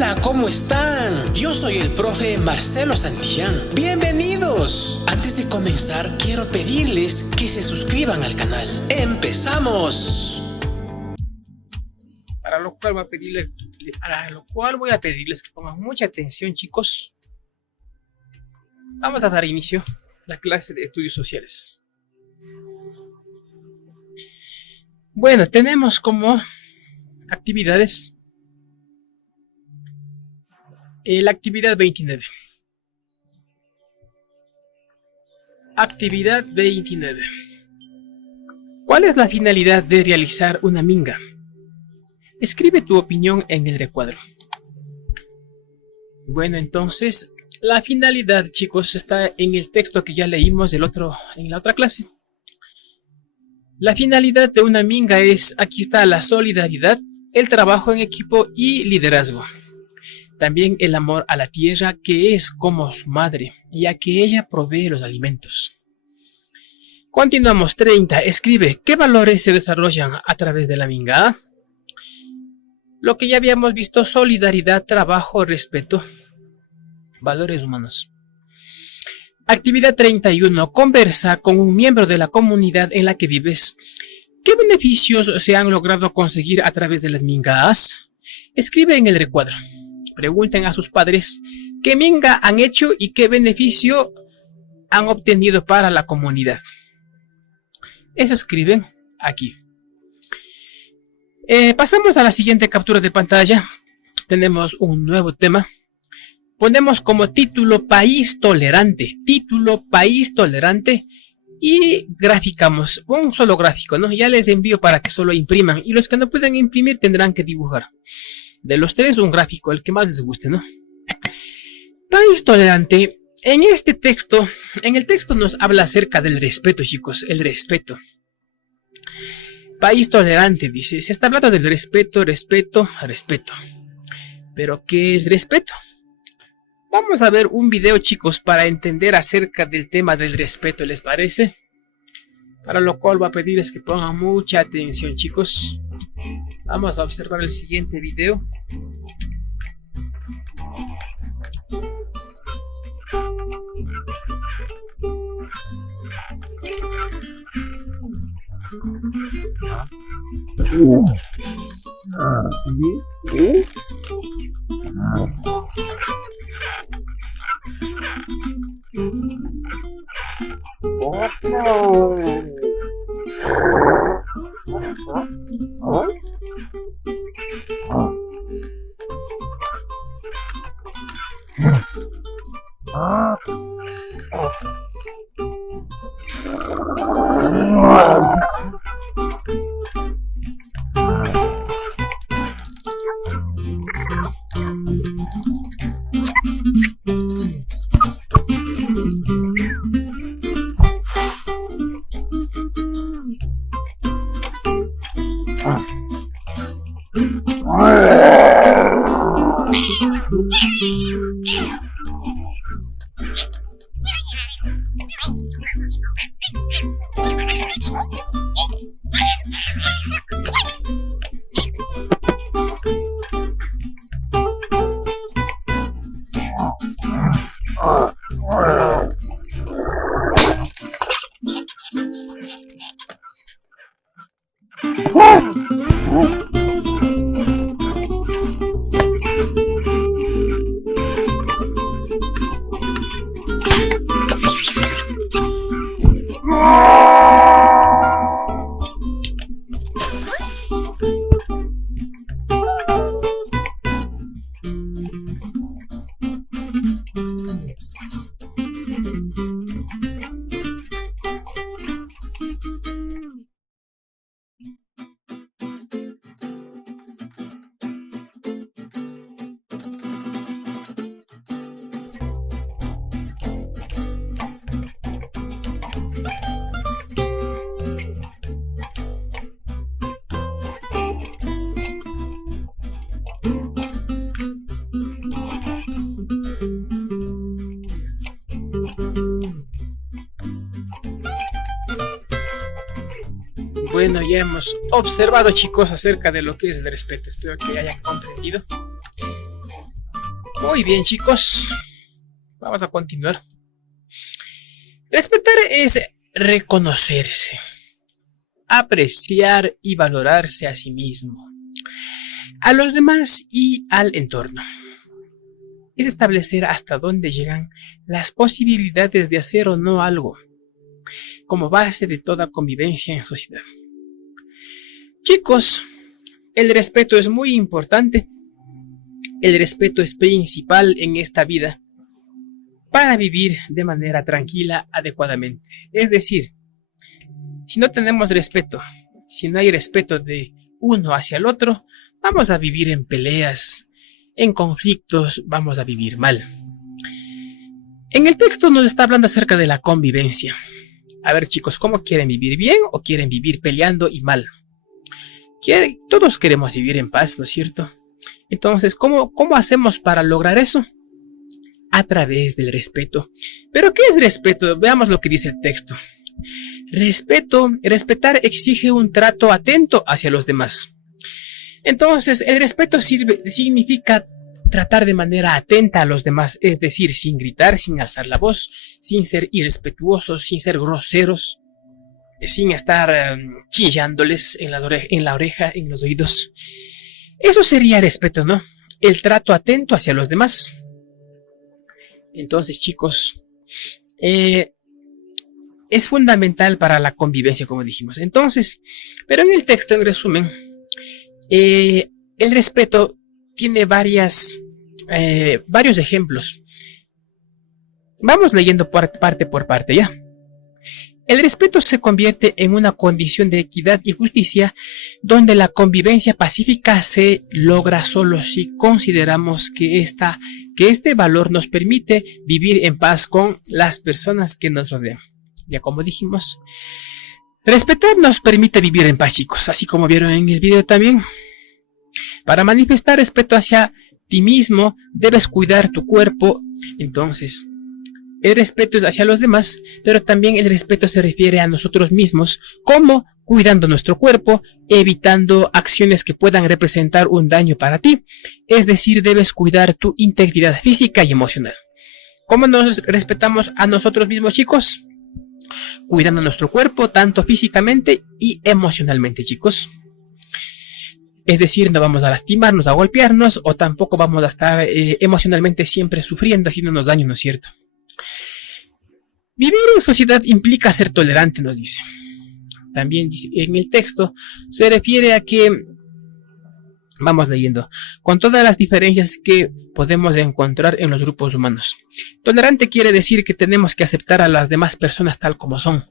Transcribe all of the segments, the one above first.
Hola, ¿cómo están? Yo soy el profe Marcelo Santillán. ¡Bienvenidos! Antes de comenzar, quiero pedirles que se suscriban al canal. ¡Empezamos! Para lo cual voy a pedirles que pongan mucha atención, chicos. Vamos a dar inicio a la clase de estudios sociales. Bueno, tenemos como actividades la actividad 29. Actividad 29. ¿Cuál es la finalidad de realizar una minga? Escribe tu opinión en el recuadro. Bueno, entonces, la finalidad, chicos, está en el texto que ya leímos en la otra clase. La finalidad de una minga es, aquí está, la solidaridad, el trabajo en equipo y liderazgo. También el amor a la tierra, que es como su madre, ya que ella provee los alimentos. Continuamos. 30. Escribe, ¿qué valores se desarrollan a través de la minga? Lo que ya habíamos visto: solidaridad, trabajo, respeto, valores humanos. Actividad 31. Conversa con un miembro de la comunidad en la que vives. ¿Qué beneficios se han logrado conseguir a través de las mingas? Escribe en el recuadro. Pregunten a sus padres qué minga han hecho y qué beneficio han obtenido para la comunidad. Eso escriben aquí. Pasamos a la siguiente captura de pantalla. Tenemos un nuevo tema. Ponemos como título País Tolerante. Título País Tolerante. Y graficamos un solo gráfico, ¿no? Ya les envío para que solo impriman. Y los que no pueden imprimir tendrán que dibujar. De los tres, un gráfico, el que más les guste, ¿no? País Tolerante. En este texto, en el texto nos habla acerca del respeto, chicos. El respeto. País Tolerante, dice. Se está hablando del respeto, respeto, respeto. ¿Pero qué es respeto? Vamos a ver un video, chicos, para entender acerca del tema del respeto, ¿les parece? Para lo cual voy a pedirles que pongan mucha atención, chicos. Vamos a observar el siguiente video. Bueno, ya hemos observado, chicos, acerca de lo que es el respeto. Espero que hayan comprendido. Muy bien, chicos. Vamos a continuar. Respetar es reconocerse, apreciar y valorarse a sí mismo, a los demás y al entorno. Es establecer hasta dónde llegan las posibilidades de hacer o no algo, como base de toda convivencia en sociedad. Chicos, el respeto es muy importante. El respeto es principal en esta vida para vivir de manera tranquila, adecuadamente. Es decir, si no tenemos respeto, si no hay respeto de uno hacia el otro, vamos a vivir en peleas, en conflictos, vamos a vivir mal. En el texto nos está hablando acerca de la convivencia. A ver, chicos, ¿cómo quieren vivir bien o quieren vivir peleando y mal? Todos queremos vivir en paz, ¿no es cierto? Entonces, ¿cómo hacemos para lograr eso? A través del respeto. ¿Pero qué es respeto? Veamos lo que dice el texto. Respetar exige un trato atento hacia los demás. Entonces, el respeto significa tratar de manera atenta a los demás, es decir, sin gritar, sin alzar la voz, sin ser irrespetuosos, sin ser groseros, sin estar chillándoles en la oreja, en los oídos. Eso sería respeto, ¿no? El trato atento hacia los demás. Entonces, chicos, es fundamental para la convivencia, como dijimos. Entonces, pero en el texto, en resumen, el respeto tiene varios ejemplos. Vamos leyendo parte por parte, ¿ya? El respeto se convierte en una condición de equidad y justicia donde la convivencia pacífica se logra solo si consideramos que este valor nos permite vivir en paz con las personas que nos rodean. Ya como dijimos, respetar nos permite vivir en paz, chicos, así como vieron en el video también. Para manifestar respeto hacia ti mismo, debes cuidar tu cuerpo. Entonces, el respeto es hacia los demás, pero también el respeto se refiere a nosotros mismos, como cuidando nuestro cuerpo, evitando acciones que puedan representar un daño para ti. Es decir, debes cuidar tu integridad física y emocional. ¿Cómo nos respetamos a nosotros mismos, chicos? Cuidando nuestro cuerpo, tanto físicamente y emocionalmente, chicos. Es decir, no vamos a lastimarnos, a golpearnos, o tampoco vamos a estar emocionalmente siempre sufriendo, haciéndonos daño, ¿no es cierto? Vivir en sociedad implica ser tolerante, nos dice. También dice, en el texto se refiere a que, vamos leyendo, con todas las diferencias que podemos encontrar en los grupos humanos. Tolerante quiere decir que tenemos que aceptar a las demás personas tal como son.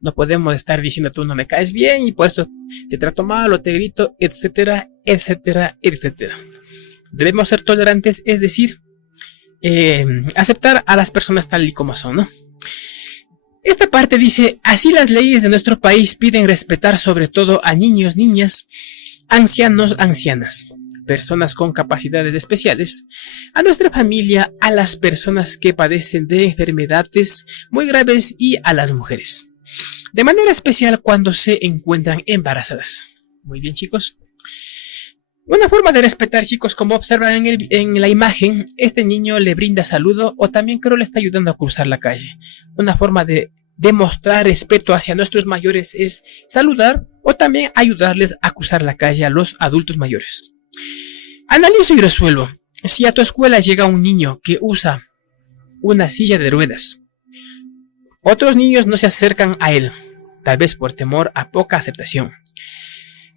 No podemos estar diciendo tú no me caes bien y por eso te trato mal o te grito, etcétera, etcétera, etcétera. Debemos ser tolerantes, es decir, aceptar a las personas tal y como son, ¿no? Esta parte dice, así las leyes de nuestro país piden respetar sobre todo a niños, niñas, ancianos, ancianas, personas con capacidades especiales, a nuestra familia, a las personas que padecen de enfermedades muy graves y a las mujeres. De manera especial cuando se encuentran embarazadas. Muy bien, chicos. Una forma de respetar, chicos, como observan en la imagen, este niño le brinda saludo o también creo le está ayudando a cruzar la calle. Una forma de demostrar respeto hacia nuestros mayores es saludar o también ayudarles a cruzar la calle a los adultos mayores. Analizo y resuelvo. Si a tu escuela llega un niño que usa una silla de ruedas, otros niños no se acercan a él, tal vez por temor a poca aceptación.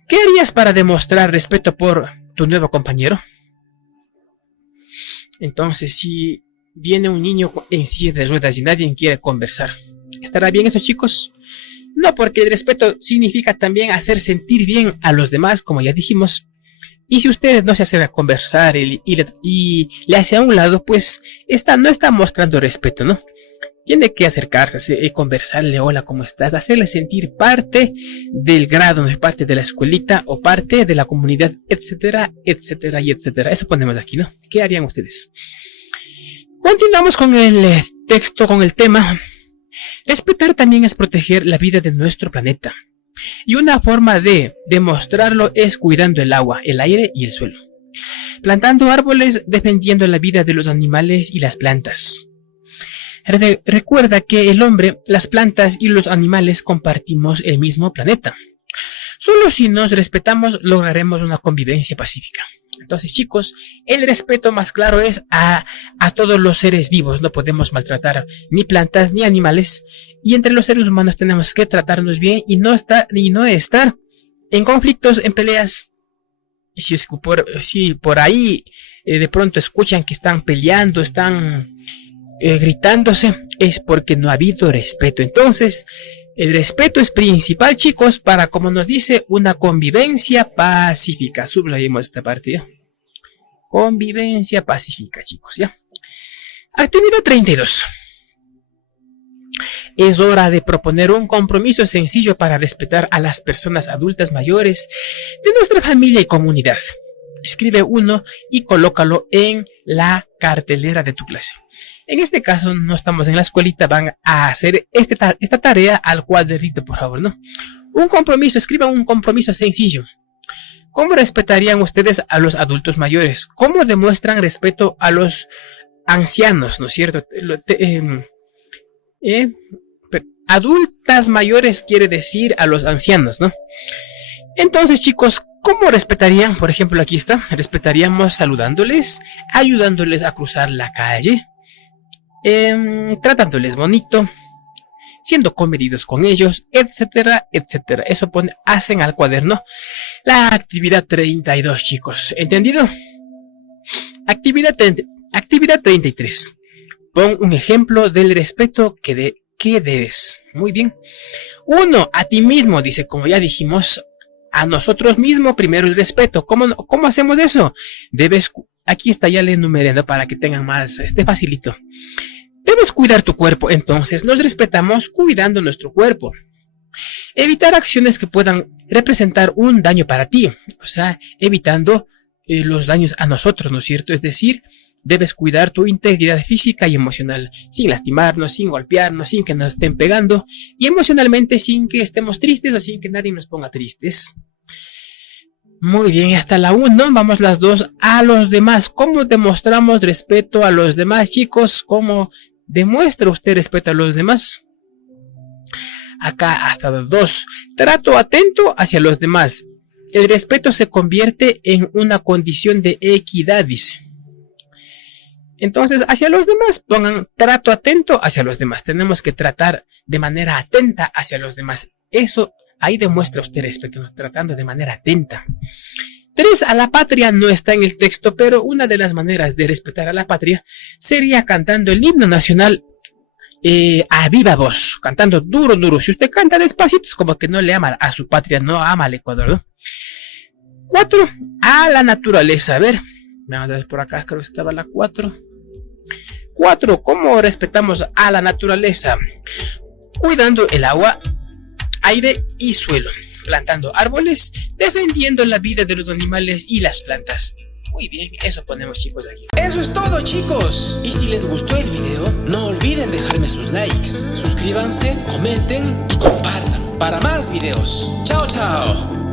¿Qué harías para demostrar respeto por tu nuevo compañero? Entonces, si viene un niño en silla de ruedas y nadie quiere conversar, ¿estará bien eso, chicos? No, porque el respeto significa también hacer sentir bien a los demás, como ya dijimos. Y si ustedes no se acercan a conversar y le hace a un lado, pues no está mostrando respeto, ¿no? Tiene que acercarse y conversarle, hola, ¿cómo estás? Hacerle sentir parte del grado, ¿no? Parte de la escuelita o parte de la comunidad, etcétera, etcétera y etcétera. Eso ponemos aquí, ¿no? ¿Qué harían ustedes? Continuamos con el texto, con el tema. Respetar también es proteger la vida de nuestro planeta. Y una forma de demostrarlo es cuidando el agua, el aire y el suelo. Plantando árboles, defendiendo la vida de los animales y las plantas. Recuerda que el hombre, las plantas y los animales compartimos el mismo planeta. Solo si nos respetamos lograremos una convivencia pacífica. Entonces, chicos, el respeto más claro es a todos los seres vivos. No podemos maltratar ni plantas ni animales. Y entre los seres humanos tenemos que tratarnos bien y no estar en conflictos, en peleas. Y si por ahí de pronto escuchan que están peleando, están gritándose, es porque no ha habido respeto. Entonces, el respeto es principal, chicos, para, como nos dice, una convivencia pacífica. Subrayemos esta parte, ¿ya? Convivencia pacífica, chicos, ¿ya? Actividad 32. Es hora de proponer un compromiso sencillo para respetar a las personas adultas mayores de nuestra familia y comunidad. Escribe uno y colócalo en la cartelera de tu clase. En este caso, no estamos en la escuelita, van a hacer esta tarea al cuadernito, por favor, ¿no? Un compromiso, escriban un compromiso sencillo. ¿Cómo respetarían ustedes a los adultos mayores? ¿Cómo demuestran respeto a los ancianos, no es cierto? Adultas mayores quiere decir a los ancianos, ¿no? Entonces, chicos, ¿cómo respetarían? Por ejemplo, aquí está. Respetaríamos saludándoles, ayudándoles a cruzar la calle, tratándoles bonito, siendo comedidos con ellos, etcétera, etcétera. Eso hacen al cuaderno. La actividad 32, chicos. ¿Entendido? Actividad 33. Pon un ejemplo del respeto que debes. Muy bien. 1. A ti mismo, dice, como ya dijimos, a nosotros mismos primero el respeto. ¿Cómo hacemos eso? Aquí está, ya le enumeré para que tengan más, facilito. Debes cuidar tu cuerpo, entonces nos respetamos cuidando nuestro cuerpo. Evitar acciones que puedan representar un daño para ti, o sea, evitando los daños a nosotros, ¿no es cierto? Es decir, debes cuidar tu integridad física y emocional, sin lastimarnos, sin golpearnos, sin que nos estén pegando, y emocionalmente sin que estemos tristes o sin que nadie nos ponga tristes. Muy bien, hasta la 1, vamos las 2 a los demás. ¿Cómo demostramos respeto a los demás, chicos? ¿Cómo demuestra usted respeto a los demás? Acá hasta la 2, trato atento hacia los demás. El respeto se convierte en una condición de equidad, dice. Entonces, hacia los demás, pongan trato atento hacia los demás. Tenemos que tratar de manera atenta hacia los demás. Eso, ahí demuestra usted respeto, ¿no? Tratando de manera atenta. 3. A la patria no está en el texto, pero una de las maneras de respetar a la patria sería cantando el himno nacional a viva voz, cantando duro, duro. Si usted canta despacito, es como que no le ama a su patria, no ama al Ecuador, ¿no? 4. A la naturaleza. A ver, vamos a ver por acá, creo que estaba la 4. 4. ¿Cómo respetamos a la naturaleza? Cuidando el agua, aire y suelo, plantando árboles, defendiendo la vida de los animales y las plantas. Muy bien, eso ponemos, chicos, aquí. Eso es todo, chicos. Y si les gustó el video, no olviden dejarme sus likes. Suscríbanse, comenten y compartan para más videos. Chao, chao.